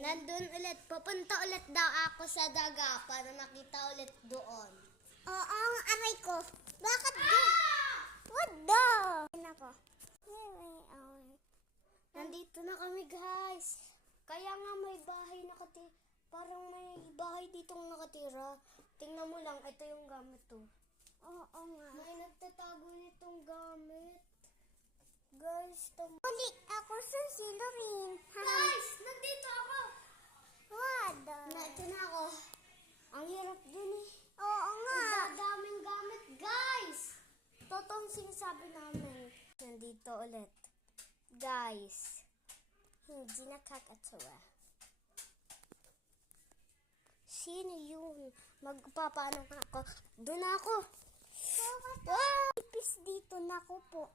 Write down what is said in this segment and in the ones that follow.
Nandun ulit. Pupunta ulit daw ako sa daga para makita ulit doon. Oo, ang aray ko. Bakit What the? Ako. Nandito na kami, guys. Kaya nga may bahay parang may bahay ditong nakatira. Tingnan mo lang, ito yung gamit to. Oo nga. May nagtatago nitong gamit. Guys, Uli ako sa silurin. Guys, nandito ako. What the? Ito na ako. Ang hirap dun eh. Oo nga. Ang daming gamit, guys. Totoong sinasabi namin. Nandito ulit. Guys, hindi nakakatawa. Sino yun? Magpapaano na ako? Doon ako. Ipis dito na ko po.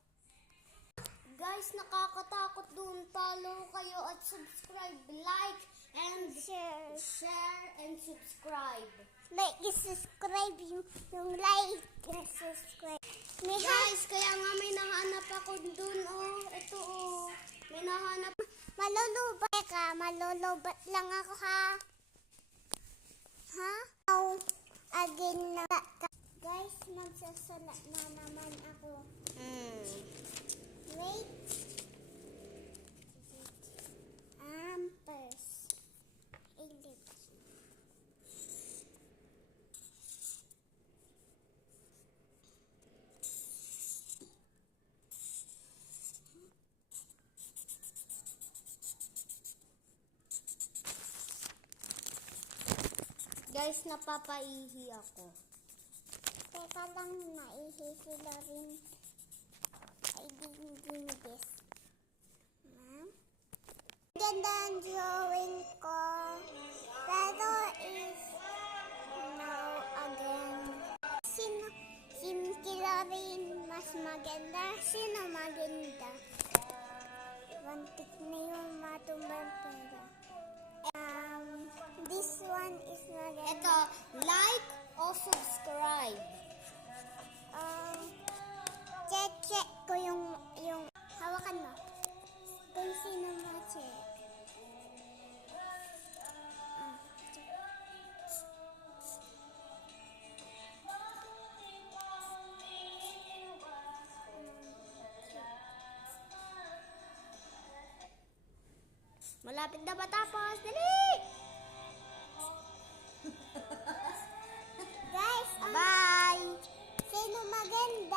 Guys, nakakatakot doon. Follow kayo at subscribe. Like and share and subscribe. Like and subscribe yung like and subscribe. Guys, kaya nga may nahanap ako doon. Oh, ito oh. May nahanap. Malulubat ka. Malulubat lang ako ha. Ha? Oh, again na. Guys, magsasalat na naman ako. Wait. Ampers. Ellipse. Guys, napapaihi ako. Teka lang, maihi sila rin. I didn't this. Ma'am? Ganda ang drawing ko. Pero is now again. Sino kila rin mas maganda? Sino maganda? Wantik na yung matumbang pera. This one is maganda. Ito, like or subscribe. Check ko yung hawakan mo. Kung sino ma-check. Malapit na matapos. Dali! Guys, Bye! sino maganda?